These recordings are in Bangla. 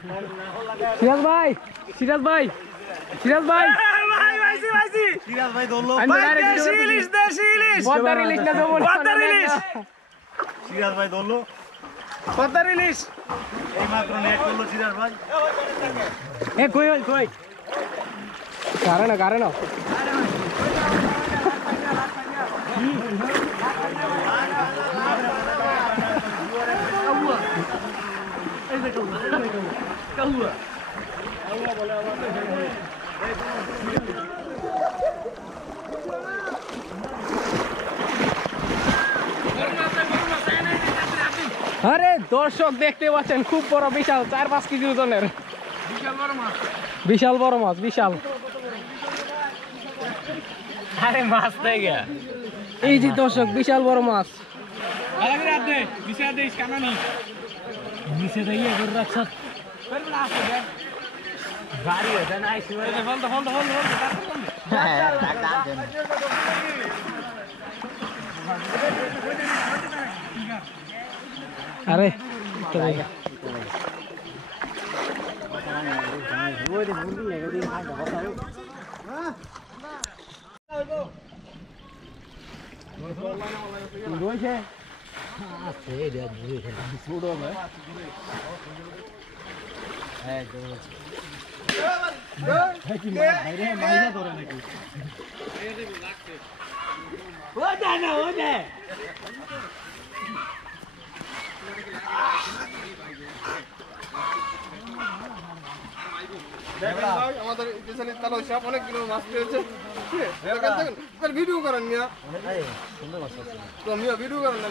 সিরাজ ভাই সিরাজ ভাই সিরাজ ভাই সিরাজ ভাই ধরলো দেশি ইলিশ পদ্মার ইলিশ না জমুন পদ্মার ইলিশ সিরাজ ভাই ধরলো পদ্মার ইলিশ এই মাত্র নেট করলো সিরাজ ভাই এ কই কই কারণ আরে দর্শক দেখতে পাচ্ছেন খুব বড় বিশাল 4-5 কেজি ওজনের বিশাল বড় মাছ বিশাল আরে মাছ থেকে এই যে দর্শক বিশাল বড় মাছ নিচে দিয়ে করে রাখছ গাড়ি হয়ে যায় না আরে আমাদের স্পেশালি তালয় সাহেব অনেকগুলো মাছ পেয়েছে ভিডিও করেন মিয়া তো মিয়া ভিডিও করেন না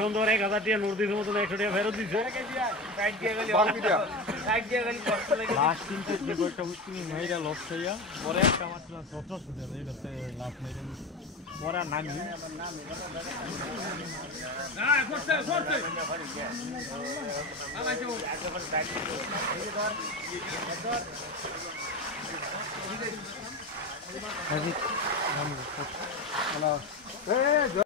সুন্দর 1000 টাকা নোট দিয়েছে মতন 100 টাকা ফেরত দিচ্ছে লাস্ট তিনটে যে গোলটা উঠছি মেয়েরা লস হইয়া পরে একটা মাছ 1700 টাকা এই করতে লাস্ট মেয়েরা পরে আর নামি হ্যাঁ